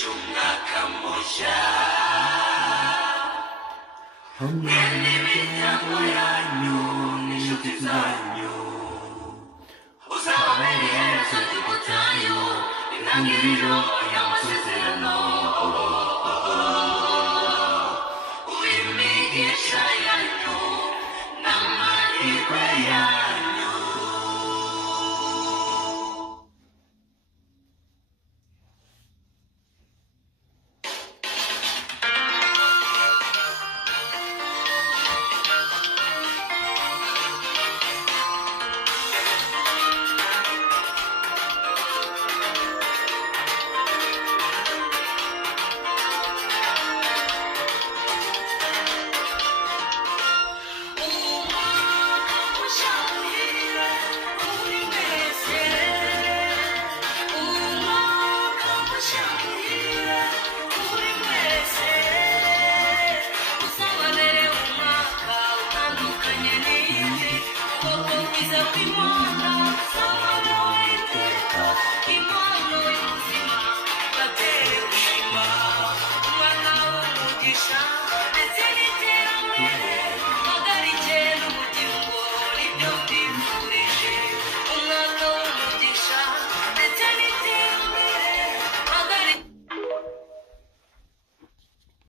umwaka mushya hamwe n'imiryango yanyu n'inshuti zanyu uzababere iherezo ry'ubutayu intangiriro y'amasezerano uw'imigisha yanyu n'amahirwe yanyu. Up in